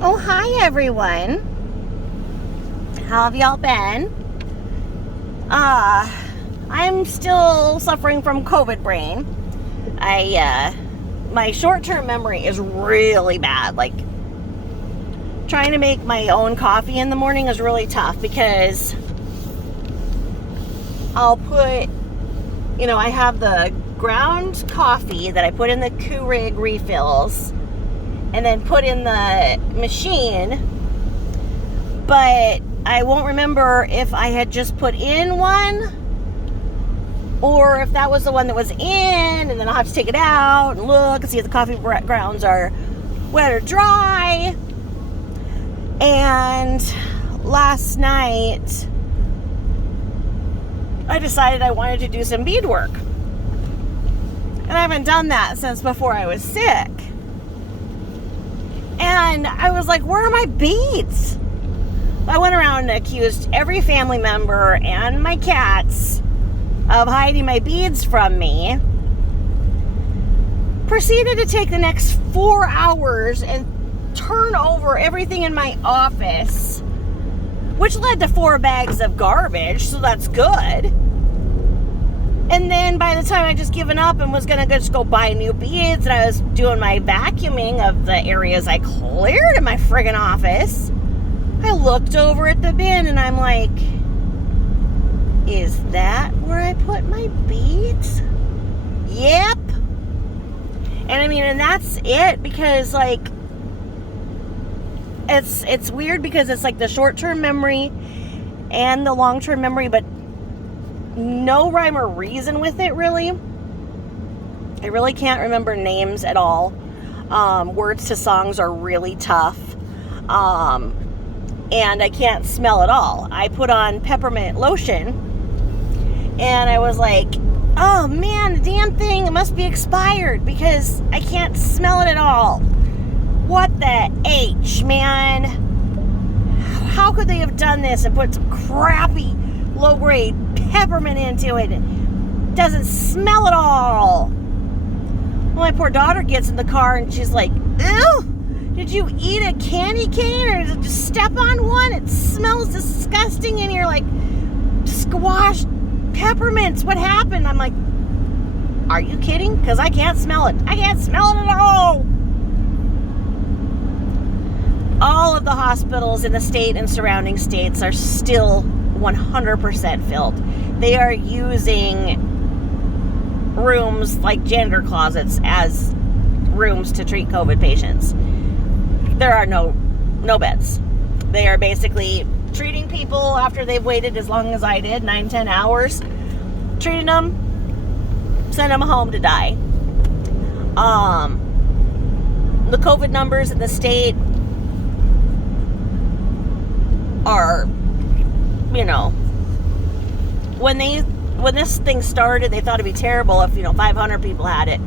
Oh, hi everyone. How have y'all been? I'm still suffering from COVID brain. My short-term memory is really bad. Like, trying to make my own coffee in the morning is really tough because I'll put, I have the ground coffee that I put in the Keurig refills and then put in the machine, but I won't remember if I had just put in one or if that was the one that was in, and then I'll have to take it out and look and see if the coffee grounds are wet or dry. And last night I decided I wanted to do some beadwork, and I haven't done that since before I was sick. And I was like, where are my beads? I went around and accused every family member and my cats of hiding my beads from me. Proceeded to take the next 4 hours and turn over everything in my office, which led to 4 bags of garbage, so that's good. And then by the time I just given up and was going to just go buy new beads, and I was doing my vacuuming of the areas I cleared in my friggin' office, I looked over at the bin and I'm like, is that where I put my beads? Yep. And that's it, because it's weird because it's like the short-term memory and the long-term memory, but no rhyme or reason with it, really. I really can't remember names at all. Words to songs are really tough. And I can't smell at all. I put on peppermint lotion, and I was like, oh man, the damn thing, it must be expired because I can't smell it at all. What the H, man? How could they have done this and put some crappy low-grade peppermint into it? It doesn't smell at all. Well, my poor daughter gets in the car and she's like, ew, did you eat a candy cane or did you step on one? It smells disgusting in here, like squashed peppermints. What happened? I'm like, are you kidding? Because I can't smell it. I can't smell it at all. All of the hospitals in the state and surrounding states are still 100% filled. They are using rooms like janitor closets as rooms to treat COVID patients. There are no beds. They are basically treating people after they've waited as long as I did, 9-10 hours, treating them, send them home to die. The COVID numbers in the state are, when this thing started, they thought it'd be terrible if 500 people had it.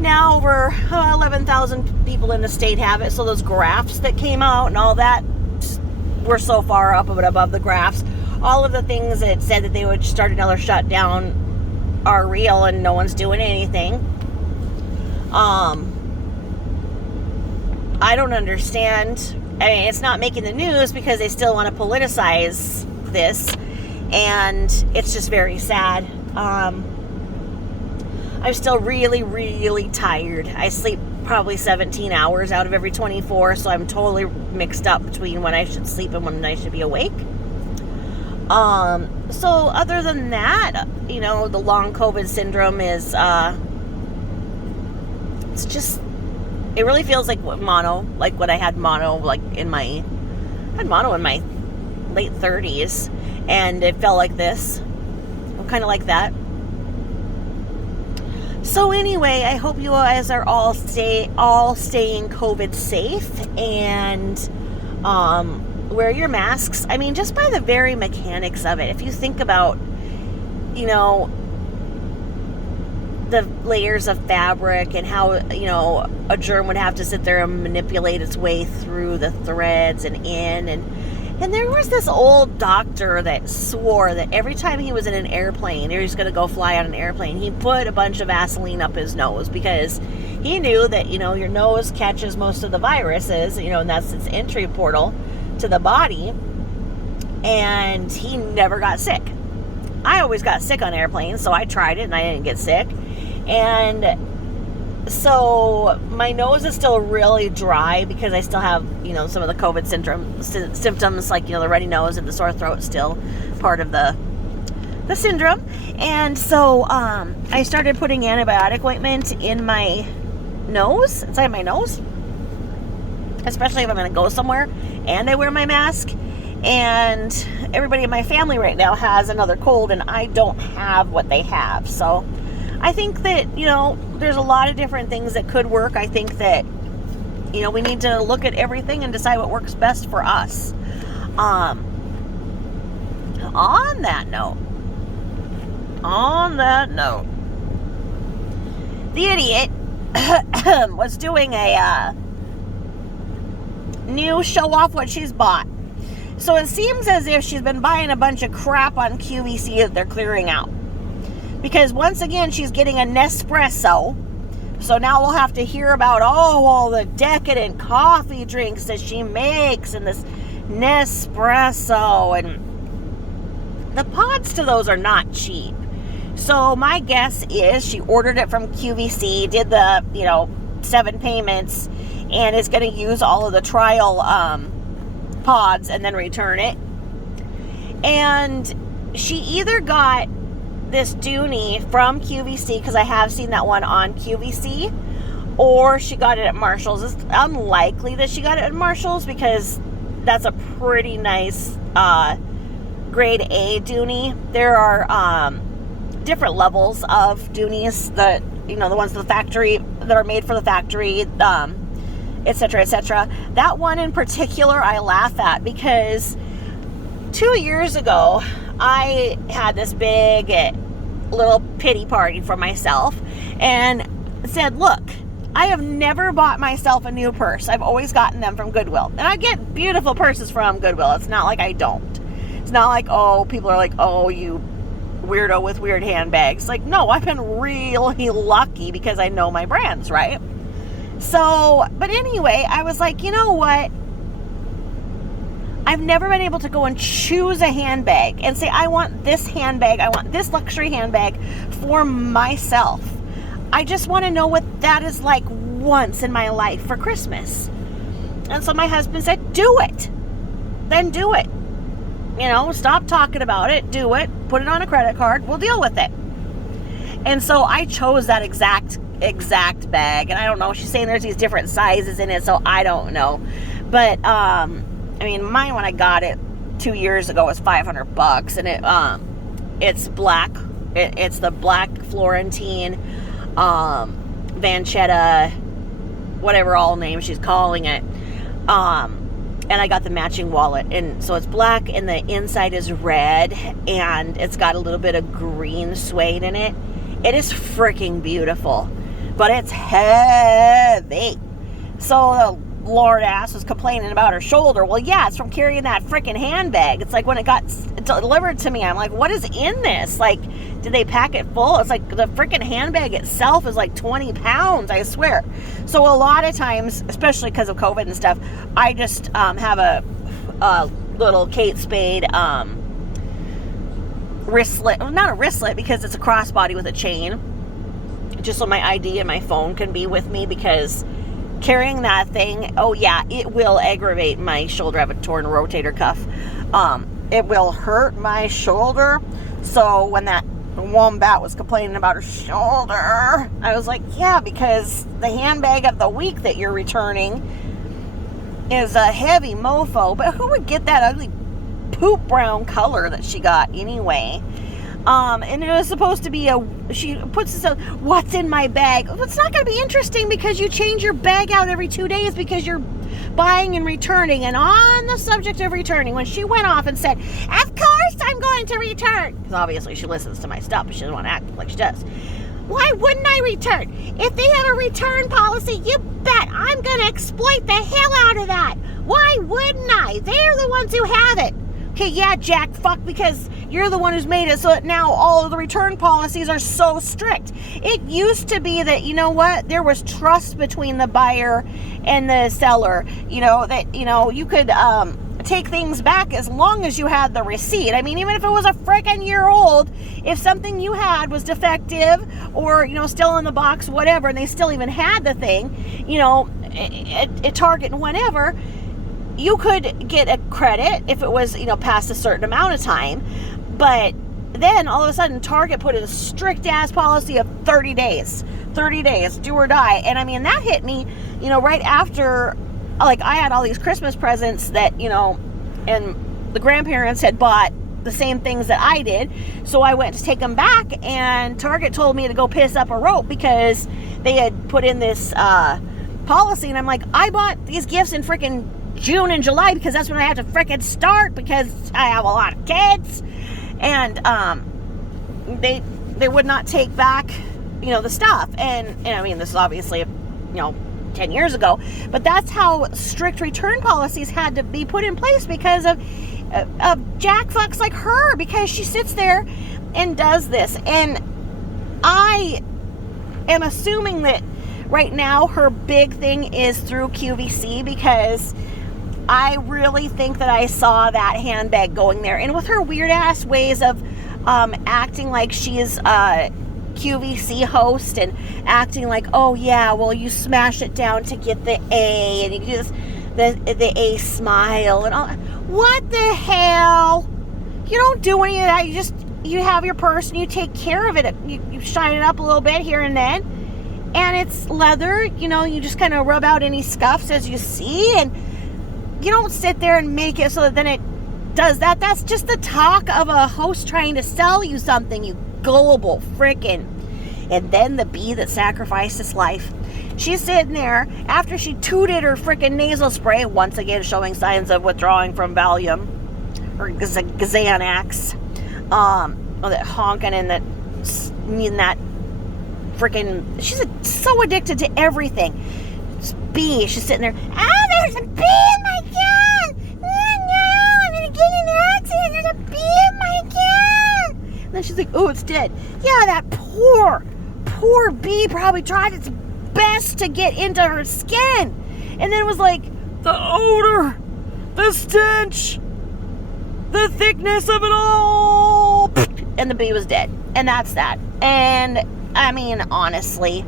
Now over 11,000 people in the state have it. So those graphs that came out and all that were so far up above the graphs. All of the things that said that they would start another shutdown are real, and no one's doing anything. I don't understand. I mean, it's not making the news because they still want to politicize this, and it's just very sad. I'm still really, really tired. I sleep probably 17 hours out of every 24, so I'm totally mixed up between when I should sleep and when I should be awake. So other than that, the long COVID syndrome is, it's just, it really feels like mono, like when I had mono, in my late 30s, and it felt like this. I'm kind of like that. So anyway, I hope you guys are all staying COVID safe, and wear your masks. I mean, just by the very mechanics of it, if you think about, the layers of fabric and how, a germ would have to sit there and manipulate its way through the threads and in, and there was this old doctor that swore that every time he was in an airplane, or he's going to go fly on an airplane, he put a bunch of Vaseline up his nose because he knew that, your nose catches most of the viruses, and that's its entry portal to the body. And he never got sick. I always got sick on airplanes, so I tried it and I didn't get sick. And so my nose is still really dry because I still have, some of the COVID symptoms, like, the runny nose and the sore throat, still part of the syndrome. And so I started putting antibiotic ointment in my nose, inside my nose, especially if I'm going to go somewhere and I wear my mask. And everybody in my family right now has another cold, and I don't have what they have. So I think that, there's a lot of different things that could work. I think that, we need to look at everything and decide what works best for us. On that note, the idiot was doing a new show off what she's bought. So it seems as if she's been buying a bunch of crap on QVC that they're clearing out. Because once again, she's getting a Nespresso. So now we'll have to hear about, all the decadent coffee drinks that she makes and this Nespresso. And the pods to those are not cheap. So my guess is she ordered it from QVC, did the, 7 payments, and is going to use all of the trial pods and then return it. And she either got this Dooney from QVC, because I have seen that one on QVC, or she got it at Marshall's. It's unlikely that she got it at Marshall's because that's a pretty nice grade A Dooney. There are different levels of Dooneys, the ones the factory that are made for the factory, etc., etc. That one in particular I laugh at because 2 years ago I had this big little pity party for myself and said, look, I have never bought myself a new purse. I've always gotten them from Goodwill. And I get beautiful purses from Goodwill. It's not like I don't. It's not like, people are like, you weirdo with weird handbags. Like, no, I've been really lucky because I know my brands, right? So, but anyway, I was like, you know what? I've never been able to go and choose a handbag and say, I want this handbag, I want this luxury handbag for myself. I just want to know what that is like once in my life for Christmas. And so my husband said, do it. Then do it. Stop talking about it, do it, put it on a credit card, we'll deal with it. And so I chose that exact bag, and I don't know, she's saying there's these different sizes in it, so I don't know. But mine, when I got it 2 years ago, was $500, and it's black. It's the black Florentine Vanchetta, whatever all name she's calling it. And I got the matching wallet, and so it's black and the inside is red, and it's got a little bit of green suede in it. It is freaking beautiful, but it's heavy. So the Lord ass was complaining about her shoulder. Well, yeah, it's from carrying that freaking handbag. It's like when it got delivered to me, I'm like, what is in this? Like, did they pack it full? It's like the freaking handbag itself is like 20 pounds, I swear. So a lot of times, especially because of COVID and stuff, I just have a little Kate Spade wristlet. Well, not a wristlet because it's a crossbody with a chain. Just so my ID and my phone can be with me, because carrying that thing, it will aggravate my shoulder. I have a torn rotator cuff. It will hurt my shoulder. So when that wombat was complaining about her shoulder, I was like, yeah, because the handbag of the week that you're returning is a heavy mofo. But who would get that ugly poop brown color that she got anyway? And it was supposed to be she puts this, what's in my bag? Well, it's not going to be interesting because you change your bag out every 2 days because you're buying and returning. And on the subject of returning, when she went off and said, of course I'm going to return, because obviously she listens to my stuff, but she doesn't want to act like she does. Why wouldn't I return? If they have a return policy, you bet I'm going to exploit the hell out of that. Why wouldn't I? They're the ones who have it. Okay, yeah, Jack, fuck, because you're the one who's made it so that now all of the return policies are so strict. It used to be that, you know what, there was trust between the buyer and the seller, that, you could take things back as long as you had the receipt. I mean, even if it was a freaking year old, if something you had was defective or, still in the box, whatever, and they still even had the thing, at Target and whatever, you could get a credit if it was, past a certain amount of time. But then all of a sudden Target put in a strict ass policy of 30 days, do or die. And I mean, that hit me, right after, like, I had all these Christmas presents that, and the grandparents had bought the same things that I did. So I went to take them back, and Target told me to go piss up a rope because they had put in this policy. And I'm like, I bought these gifts in freaking June and July because that's when I have to frickin' start because I have a lot of kids. And they would not take back, the stuff. And I mean, this is obviously, 10 years ago, but that's how strict return policies had to be put in place because of jack fucks like her, because she sits there and does this. And I am assuming that right now her big thing is through QVC, because I really think that I saw that handbag going there. And with her weird ass ways of acting like she is a QVC host and acting like, oh yeah, well, you smash it down to get the A, and you do this, the A smile and all. What the hell? You don't do any of that. You have your purse and you take care of it. You shine it up a little bit here and then, and it's leather. You just kind of rub out any scuffs as you see, and you don't sit there and make it so that then it does that. That's just the talk of a host trying to sell you something, you gullible frickin'. And then the bee that sacrificed his life. She's sitting there after she tooted her frickin' nasal spray, once again showing signs of withdrawing from Valium or Xanax. That honking and that frickin', she's so addicted to everything. This bee, she's sitting there. There's a bee in my gun! Oh no, I'm gonna get in an accident. There's a bee in my gun! And then she's like, oh, it's dead. Yeah, that poor bee probably tried its best to get into her skin. And then it was like, the odor, the stench, the thickness of it all. And the bee was dead. And that's that. And I mean, honestly,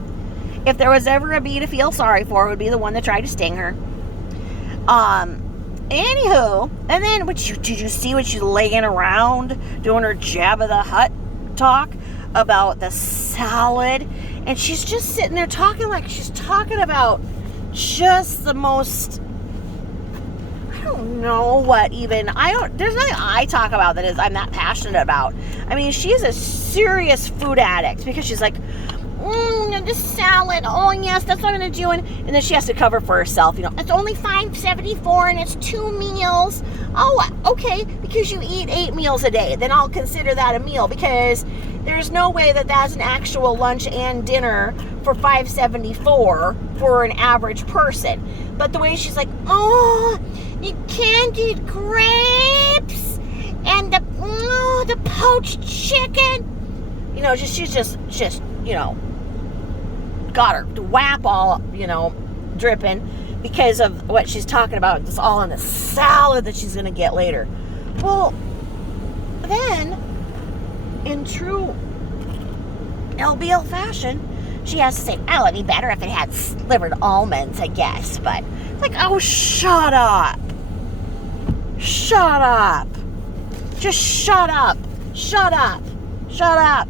if there was ever a bee to feel sorry for, it would be the one that tried to sting her. Anywho, and then did you see what she's laying around doing her Jabba the Hutt talk about the salad? And she's just sitting there talking like she's talking about just the most, I don't know what even, there's nothing I talk about that I'm not passionate about. I mean, she's a serious food addict because she's like, the salad, oh yes, that's what I'm gonna do, and then she has to cover for herself. It's only $5.74 and it's 2 meals. Oh, okay, because you eat 8 meals a day, then I'll consider that a meal, because there's no way that that's an actual lunch and dinner for $5.74 for an average person. But the way she's like, oh, you candied grapes and the poached chicken. She's just got her whap all, dripping because of what she's talking about. It's all in the salad that she's going to get later. Well, then, in true LBL fashion, she has to say, oh, it'd be better if it had slivered almonds, I guess. But it's like, oh, shut up. Shut up. Just shut up. Shut up. Shut up.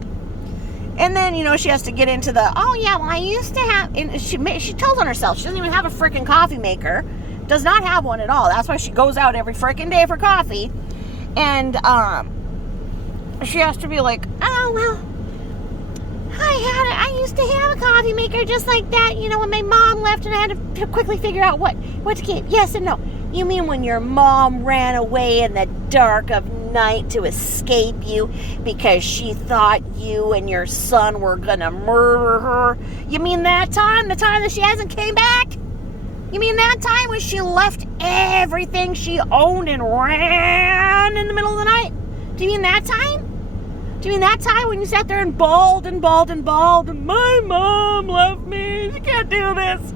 And then, she has to get into the, oh yeah, well I used to have, and she tells on herself, she doesn't even have a freaking coffee maker, does not have one at all. That's why she goes out every freaking day for coffee. And, she has to be like, oh well, I used to have a coffee maker just like that, when my mom left and I had to quickly figure out what to keep. Yes and no. You mean when your mom ran away in the dark of night to escape you because she thought you and your son were gonna murder her? You mean that time? The time that she hasn't came back? You mean that time when she left everything she owned and ran in the middle of the night? Do you mean that time? Do you mean that time when you sat there and bawled and bawled and bawled and my mom left me? She can't do this.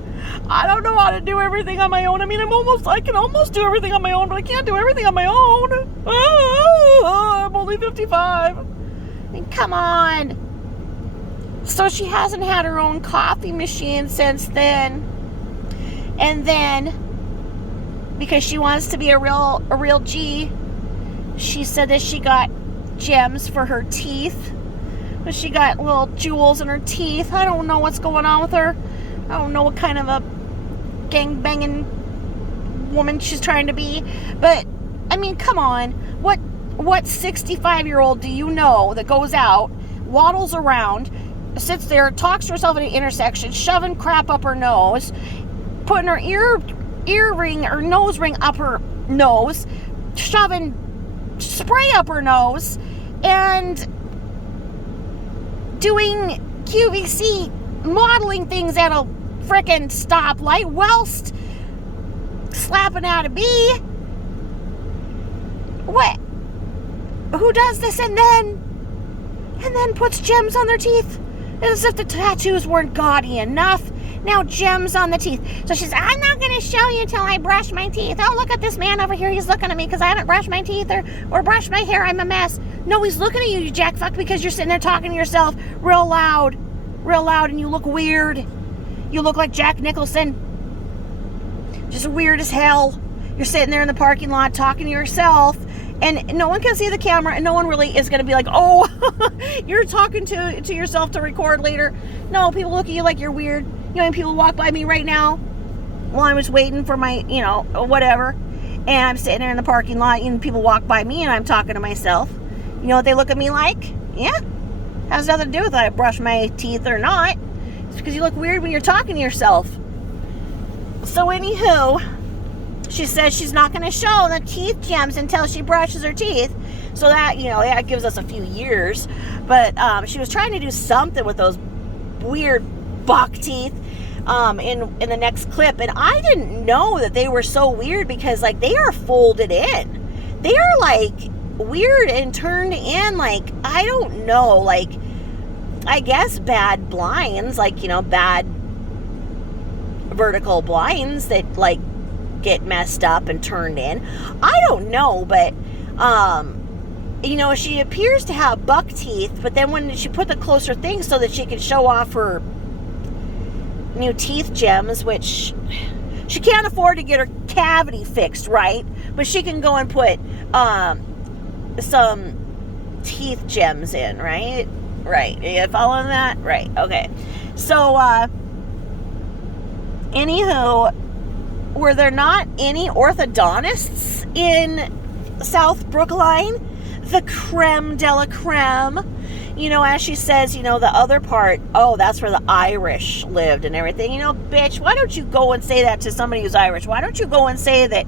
I don't know how to do everything on my own. I mean, I can almost do everything on my own, but I can't do everything on my own. I'm only 55. I mean, come on. So she hasn't had her own coffee machine since then. And then, because she wants to be a real G, she said that she got gems for her teeth. But she got little jewels in her teeth. I don't know what's going on with her. I don't know what kind of a gang-banging woman she's trying to be. But, I mean, come on. What 65-year-old do you know that goes out, waddles around, sits there, talks to herself at an intersection, shoving crap up her nose, putting her earring or nose ring up her nose, shoving spray up her nose, and doing QVC modeling things at a frickin' stoplight whilst slapping out a bee. What? Who does this and then puts gems on their teeth? As if the tattoos weren't gaudy enough. Now gems on the teeth. So she's, I'm not going to show you till I brush my teeth. Oh, look at this man over here. He's looking at me because I haven't brushed my teeth or brushed my hair. I'm a mess. No, he's looking at you, you jackfuck, because you're sitting there talking to yourself real loud, and you look weird. You look like Jack Nicholson. Just weird as hell. You're sitting there in the parking lot talking to yourself, and no one can see the camera, and no one really is going to be like, oh, you're talking to yourself to record later. No, people look at you like you're weird. You know, when people walk by me right now while I was waiting for my, whatever, and I'm sitting there in the parking lot, and people walk by me, and I'm talking to myself. You know what they look at me like? Yeah. Has nothing to do with whether I brush my teeth or not. It's because you look weird when you're talking to yourself. So anywho, she says she's not going to show the teeth gems until she brushes her teeth. So that, that gives us a few years. But she was trying to do something with those weird buck teeth in the next clip. And I didn't know that they were so weird because, like, they are folded in. They are, like, weird and turned in, like, I don't know, like, I guess bad blinds, like, bad vertical blinds that, like, get messed up and turned in. I don't know, but she appears to have buck teeth, but then when she put the closer thing so that she could show off her new teeth gems, which she can't afford to get her cavity fixed, right? But she can go and put some teeth gems in, right? Right. Are you following that? Right. Okay. So, anywho, were there not any orthodontists in South Brookline? The creme de la creme. As she says, the other part, oh, that's where the Irish lived and everything. Bitch, why don't you go and say that to somebody who's Irish? Why don't you go and say that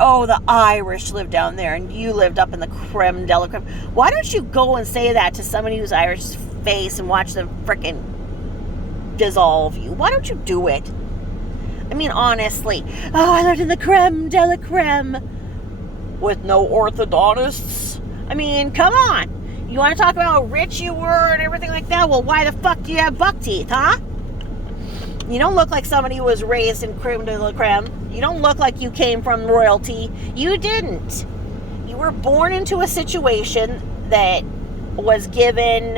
oh, the Irish lived down there and you lived up in the creme de la creme? Why don't you go and say that to somebody who's Irish face and watch them frickin' dissolve you? Why don't you do it? I mean, honestly. Oh, I lived in the creme de la creme with no orthodontists. I mean, come on. You want to talk about how rich you were and everything like that? Well, why the fuck do you have buck teeth, huh? You don't look like somebody who was raised in creme de la creme. You don't look like you came from royalty. You didn't. You were born into a situation that was given,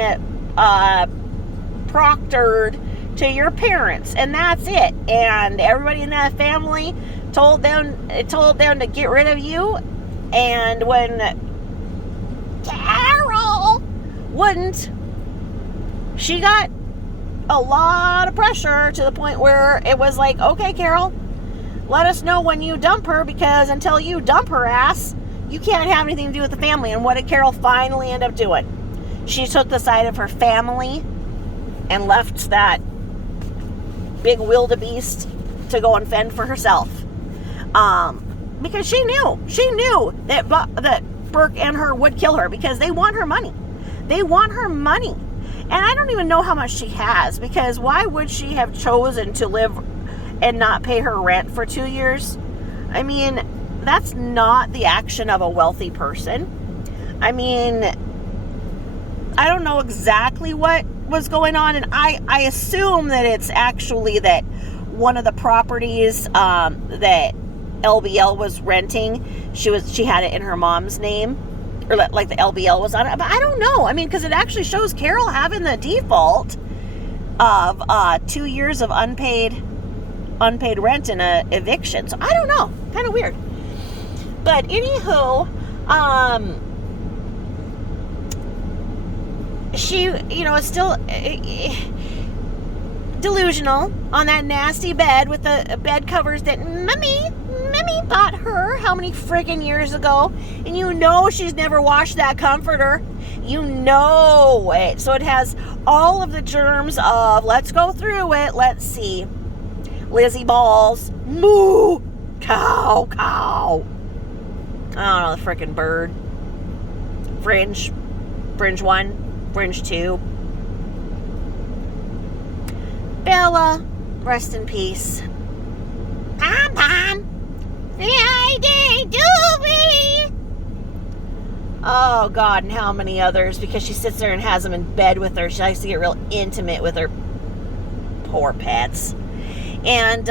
proctored to your parents, and that's it. And everybody in that family told them to get rid of you. And when Carol wouldn't, she got a lot of pressure to the point where it was like, okay, Carol, let us know when you dump her, because until you dump her ass, you can't have anything to do with the family. And what did Carol finally end up doing? She took the side of her family and left that big wildebeest to go and fend for herself. Because she knew that Burke and her would kill her because they want her money. They want her money. And I don't even know how much she has, because why would she have chosen to live and not pay her rent for 2 years. I mean, that's not the action of a wealthy person. I mean, I don't know exactly what was going on, and I assume that it's actually that one of the properties that LBL was renting, she had it in her mom's name, or like the LBL was on it, but I don't know. I mean, because it actually shows Carol having the default of 2 years of unpaid rent and a eviction. So I don't know, kind of weird. But anywho, she, is still delusional on that nasty bed with the bed covers that Mummy bought her how many friggin' years ago, and she's never washed that comforter. It. So it has all of the germs of, let's go through it. Let's see. Lizzie balls, moo, cow. I don't know, the frickin' bird. Fringe 1, Fringe 2. Bella, rest in peace. Pom. Friday Doobie. Oh God, and how many others? Because she sits there and has them in bed with her. She likes to get real intimate with her poor pets. And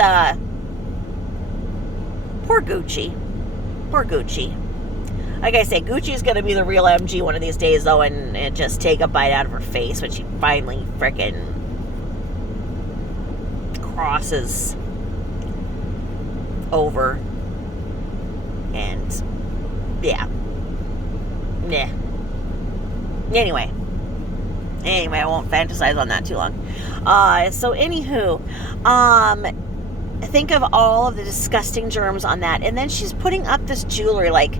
poor Gucci. Like I say, Gucci's going to be the real MG one of these days, though, and just take a bite out of her face when she finally frickin' crosses over. And yeah. Anyway, I won't fantasize on that too long. So anywho, think of all of the disgusting germs on that, and then she's putting up this jewelry like,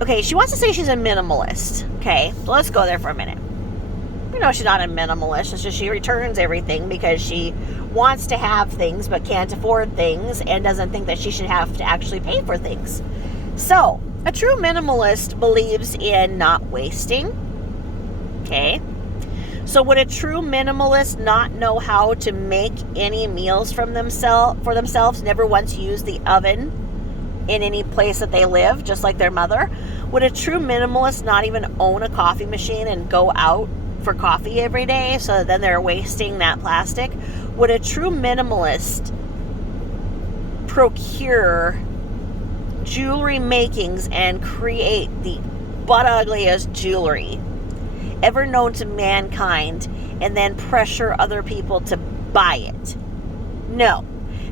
okay, she wants to say she's a minimalist. Okay, so let's go there for a minute. She's not a minimalist. It's just she returns everything because she wants to have things but can't afford things and doesn't think that she should have to actually pay for things. So, a true minimalist believes in not wasting. Okay? So would a true minimalist not know how to make any meals for themselves, never once use the oven in any place that they live, just like their mother? Would a true minimalist not even own a coffee machine and go out for coffee every day, so then they're wasting that plastic? Would a true minimalist procure jewelry makings and create the butt ugliest jewelry ever known to mankind and then pressure other people to buy it? No,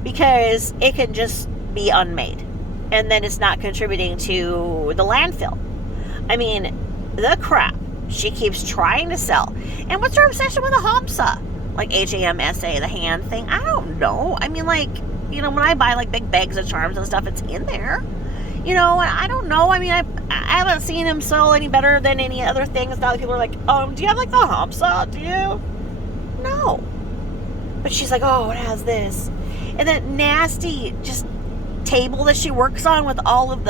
because it can just be unmade, and then it's not contributing to the landfill. I mean, the crap she keeps trying to sell. And what's her obsession with a Hamsa? Like HAMSA, the hand thing? I don't know. I mean, like, when I buy like big bags of charms and stuff, it's in there. I don't know. I mean, I haven't seen him sell any better than any other things. Now people are like, do you have like the Hamsa? Do you? No. But she's like, oh, it has this. And that nasty just table that she works on with all of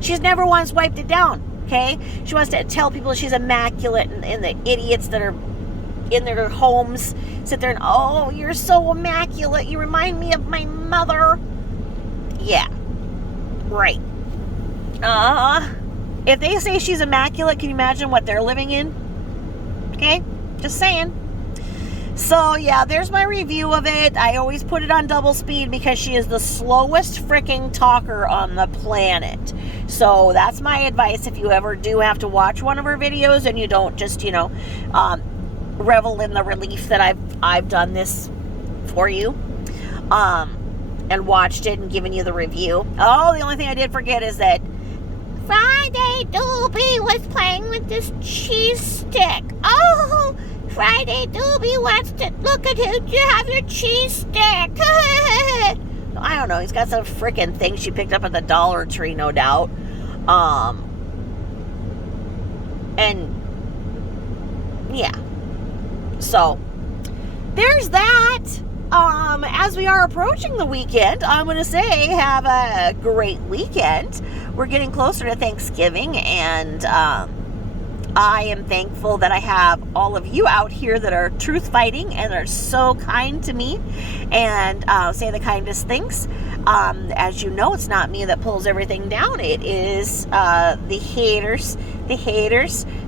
she's never once wiped it down. Okay? She wants to tell people she's immaculate, and the idiots that are in their homes sit there and, oh, you're so immaculate. You remind me of my mother. Yeah. Right. If they say she's immaculate, can you imagine what they're living in? Okay? Just saying. So, yeah, there's my review of it. I always put it on double speed because she is the slowest freaking talker on the planet. So, that's my advice if you ever do have to watch one of her videos and you don't just, revel in the relief that I've done this for you. And watched it and given you the review. Oh, the only thing I did forget is that Friday Doobie was playing with this cheese stick. Oh, Friday Doobie wants to look at it. You have your cheese stick. I don't know. He's got some freaking thing she picked up at the Dollar Tree, no doubt. And yeah. So there's that. As we are approaching the weekend, I'm going to say have a great weekend. We're getting closer to Thanksgiving, and I am thankful that I have all of you out here that are truth fighting and are so kind to me and say the kindest things. As you know, it's not me that pulls everything down. It is the haters.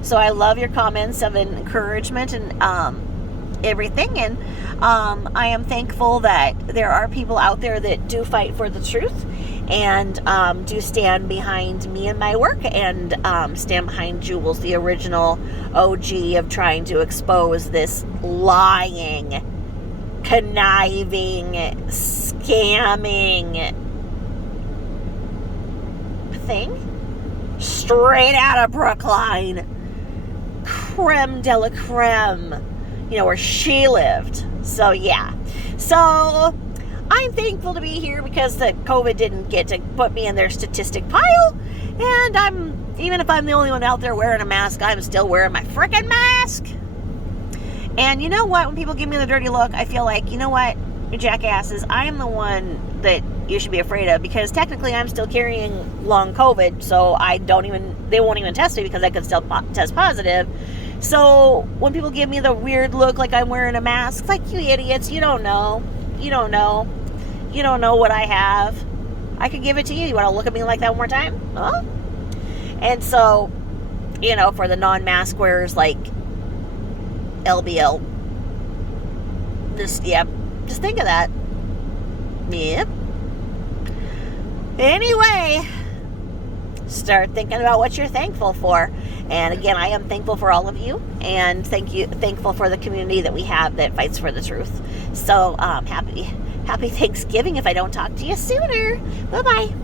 So I love your comments of encouragement and everything. And I am thankful that there are people out there that do fight for the truth and do stand behind me and my work and stand behind Jules, the original OG of trying to expose this lying, conniving, scamming thing straight out of Brookline. Creme de la creme. Where she lived. So, yeah. So, I'm thankful to be here because the COVID didn't get to put me in their statistic pile. And even if I'm the only one out there wearing a mask, I'm still wearing my frickin' mask. And you know what? When people give me the dirty look, I feel like, you know what, you jackasses, I am the one that you should be afraid of because technically I'm still carrying long COVID, so they won't even test me because I could still test positive. So when people give me the weird look like I'm wearing a mask, it's like, you idiots, you don't know what I have. I could give it to you. You want to look at me like that one more time? Huh? And so, for the non-mask wearers like LBL, just think of that. Yep. Anyway, start thinking about what you're thankful for. And again, I am thankful for all of you, and thankful for the community that we have that fights for the truth. So, happy Thanksgiving if I don't talk to you sooner. Bye-bye.